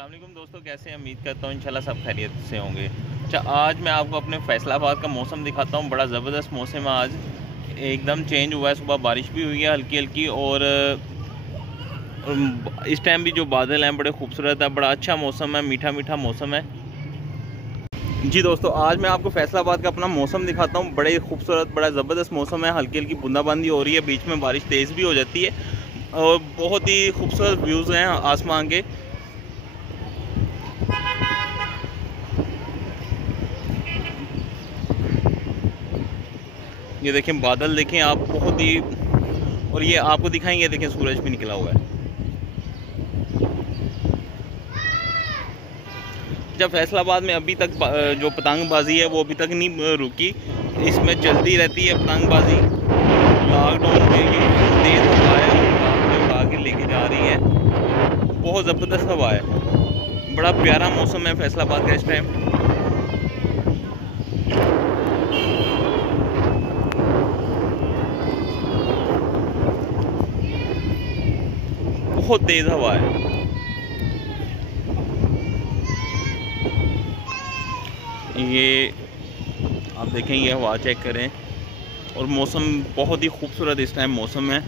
अस्सलाम वालेकुम दोस्तों, कैसे हैं? उम्मीद करता हूँ इंशाल्लाह सब खैरियत से होंगे। अच्छा, आज मैं आपको अपने फैसलाबाद का मौसम दिखाता हूँ। बड़ा ज़बरदस्त मौसम है आज, एकदम चेंज हुआ है। सुबह बारिश भी हुई है हल्की हल्की, और इस टाइम भी जो बादल हैं बड़े खूबसूरत है। बड़ा अच्छा मौसम है, मीठा मीठा मौसम है। जी दोस्तों, आज मैं आपको फैसलाबाद का अपना मौसम दिखाता हूँ। बड़े खूबसूरत, बड़ा ज़बरदस्त मौसम है। हल्की हल्की बूंदाबांदी हो रही है, बीच में बारिश तेज़ भी हो जाती है, और बहुत ही खूबसूरत व्यूज़ हैं आसमान के। ये देखें बादल, देखें आप, बहुत ही। और ये आपको दिखाएंगे, देखें सूरज भी निकला हुआ है। जब फैसलाबाद में अभी तक जो पतंगबाजी है वो अभी तक नहीं रुकी, इसमें चलती रहती है पतंगबाजी। लॉकडाउन में ये तेज़ हवा है, उड़ा के लेके जा रही है। बहुत ज़बरदस्त हवा है, बड़ा प्यारा मौसम है फैसलाबाद का इस टाइम। बहुत तेज़ हवा है। ये आप देखें, ये हवा चेक करें। और मौसम बहुत ही खूबसूरत इस टाइम मौसम है।